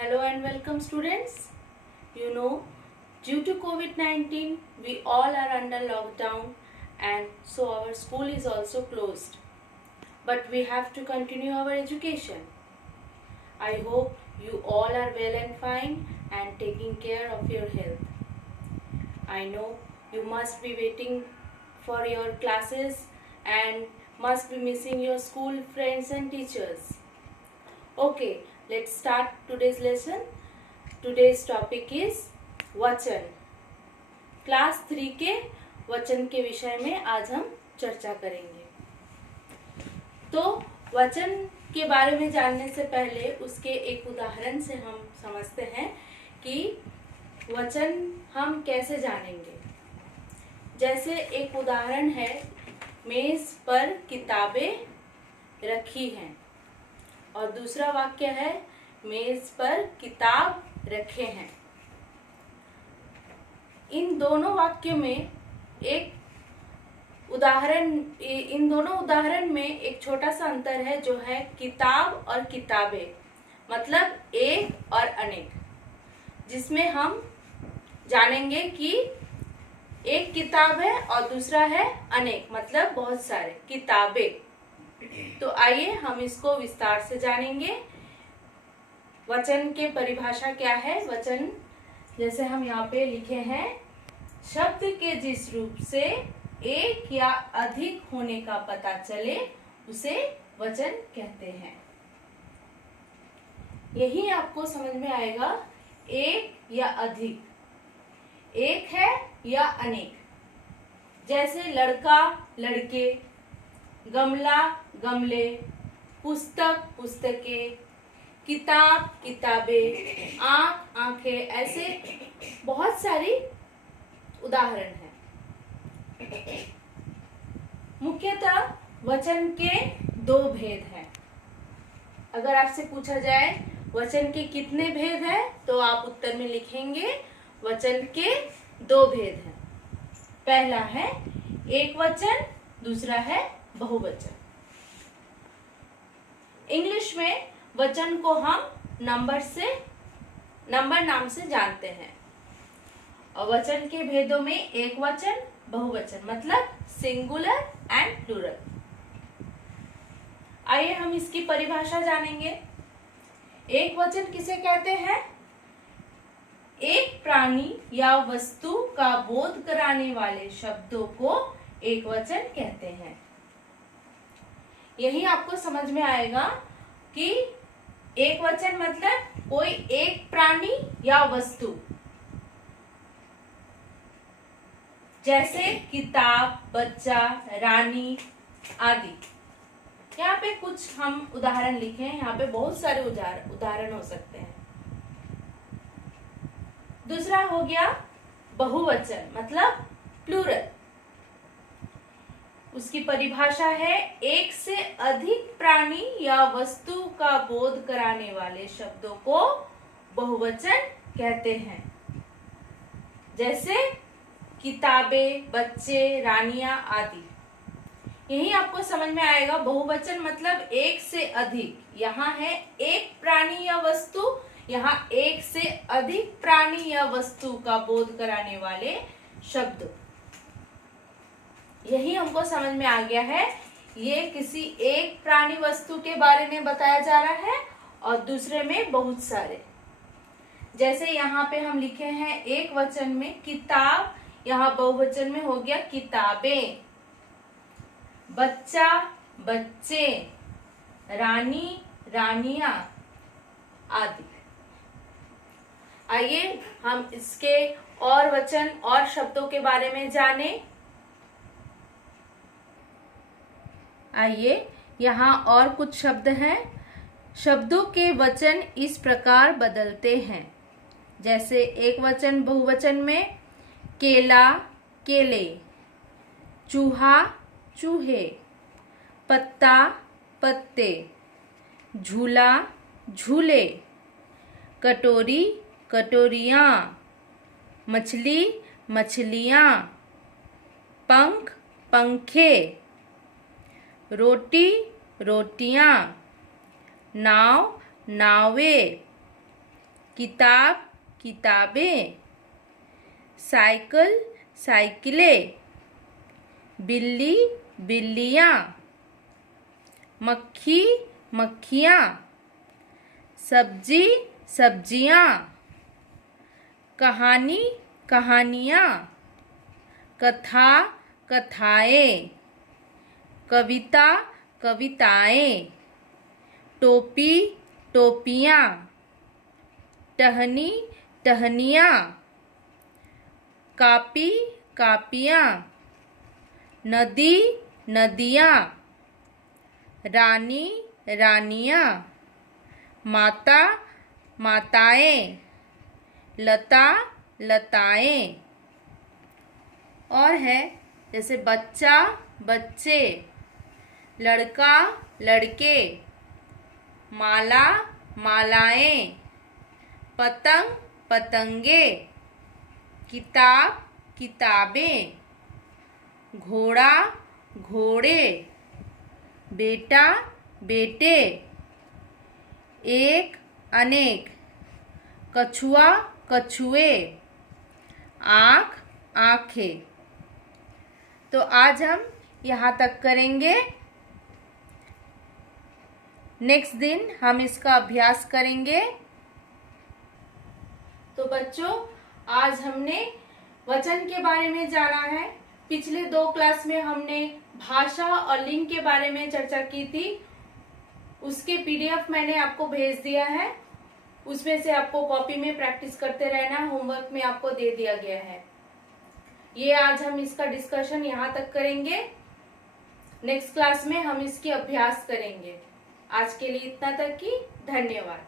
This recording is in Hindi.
Hello and welcome students. You know, due to COVID-19, we all are under lockdown and so our school is also closed. But we have to continue our education. I hope you all are well and fine and taking care of your health. I know you must be waiting for your classes and must be missing your school friends and teachers. Okay, let's start today's lesson. Today's topic is वचन. क्लास 3 के वचन के विषय में आज हम चर्चा करेंगे. तो वचन के बारे में जानने से पहले उसके एक उदाहरण से हम समझते हैं कि वचन हम कैसे जानेंगे. जैसे एक उदाहरण है, मेज पर किताबें रखी हैं, और दूसरा वाक्य है मेज पर किताब रखे हैं. इन दोनों वाक्यों में इन दोनों उदाहरण में एक छोटा सा अंतर है, जो है किताब और किताबें, मतलब एक और अनेक, जिसमें हम जानेंगे कि एक किताब है और दूसरा है अनेक, मतलब बहुत सारे किताबें. तो आइए हम इसको विस्तार से जानेंगे. वचन के परिभाषा क्या है. वचन जैसे हम यहाँ पे लिखे हैं, शब्द के जिस रूप से एक या अधिक होने का पता चले उसे वचन कहते हैं. यही आपको समझ में आएगा, एक या अधिक, एक है या अनेक. जैसे लड़का लड़के, गमला गमले, पुस्तक पुस्तकें, किताब किताबें, आंख आंखें, ऐसे बहुत सारी उदाहरण हैं. मुख्यतः वचन के दो भेद हैं. अगर आपसे पूछा जाए वचन के कितने भेद हैं, तो आप उत्तर में लिखेंगे वचन के दो भेद हैं. पहला है एक वचन, दूसरा है बहुवचन. इंग्लिश में वचन को हम नंबर नाम से जानते हैं, और वचन के भेदों में एक वचन, बहुवचन, मतलब सिंगुलर एंड प्लूरल. आइए हम इसकी परिभाषा जानेंगे. एक वचन किसे कहते हैं? एक प्राणी या वस्तु का बोध कराने वाले शब्दों को एक वचन कहते हैं. यही आपको समझ में आएगा कि एक वचन मतलब कोई एक प्राणी या वस्तु, जैसे किताब, बच्चा, रानी आदि. यहाँ पे कुछ हम उदाहरण लिखे हैं. यहाँ पे बहुत सारे उदाहरण हो सकते हैं. दूसरा हो गया बहुवचन, मतलब प्लूरल. उसकी परिभाषा है एक से अधिक प्राणी या वस्तु का बोध कराने वाले शब्दों को बहुवचन कहते हैं. जैसे किताबें, बच्चे, रानियां आदि. यही आपको समझ में आएगा. बहुवचन मतलब एक से अधिक. यहाँ है एक प्राणी या वस्तु, यहाँ एक से अधिक प्राणी या वस्तु का बोध कराने वाले शब्द. यही हमको समझ में आ गया है. ये किसी एक प्राणी वस्तु के बारे में बताया जा रहा है और दूसरे में बहुत सारे. जैसे यहाँ पे हम लिखे हैं एक वचन में किताब, यहाँ बहुवचन में हो गया किताबें. बच्चा, बच्चे, रानी, रानियां आदि. आइए हम इसके और वचन और शब्दों के बारे में जानें. आइए यहाँ और कुछ शब्द हैं. शब्दों के वचन इस प्रकार बदलते हैं. जैसे एक वचन बहुवचन में केला, केले, चूहा, चूहे, पत्ता, पत्ते, झूला, झूले, कटोरी, कटोरियाँ, मछली, मछलियाँ, पंख, पंखे, रोटी, रोटियाँ, नाव, नावें, किताब किताबें, साइकिल साइकिलें, बिल्ली बिल्लियाँ, मक्खी मक्खियाँ, सब्जी सब्जियाँ, कहानी कहानियाँ, कथा कथाएं, कविता कविताएं, टोपी टोपियाँ, टहनी टहनियाँ, कापी कापियाँ, नदी नदियाँ, रानी रानियाँ, माता माताएं, लता लताएं। और है जैसे बच्चा बच्चे, लड़का लड़के, माला मालाएं, पतंग पतंगे, किताब किताबें, घोड़ा घोड़े, बेटा बेटे, एक अनेक, कछुआ कछुए, आँख आँखें। तो आज हम यहाँ तक करेंगे। नेक्स्ट दिन हम इसका अभ्यास करेंगे। तो बच्चों, आज हमने वचन के बारे में जाना है। पिछले 2 क्लास में हमने भाषा और लिंग के बारे में चर्चा की थी। उसके पीडीएफ मैंने आपको भेज दिया है। उसमें से आपको कॉपी में प्रैक्टिस करते रहना, होमवर्क में आपको दे दिया गया है। ये आज हम इसका डिस्कशन यहाँ तक करेंगे। नेक्स्ट क्लास में हम इसकी अभ्यास करेंगे। आज के लिए इतना तक ही। धन्यवाद।